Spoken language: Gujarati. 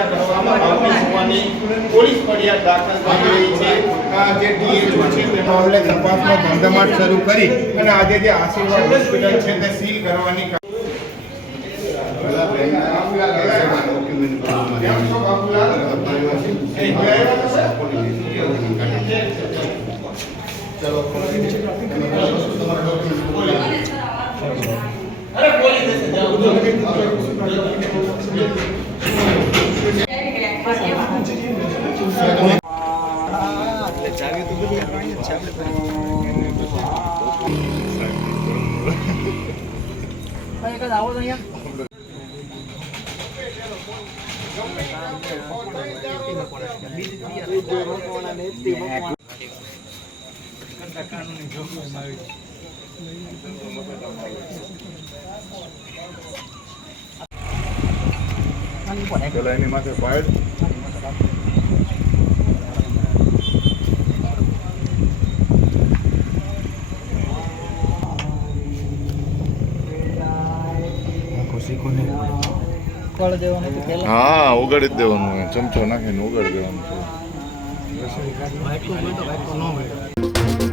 હત્યા કરવામાં આવતી હોવાની પોલીસ ફરિયાદ દાખલ થઈ રહી છે. જે ડીએચઓ છે તેનો હવે તપાસનો ધમધમાટ શરૂ કરી અને આજે જે આશીર્વાદ હોસ્પિટલ છે તે સીલ કરવાની પેલા એની માથે ફાયર હા ઉગાડી જ દેવાનું ચમચો નાખીને ઉગાડી દેવાનું છે.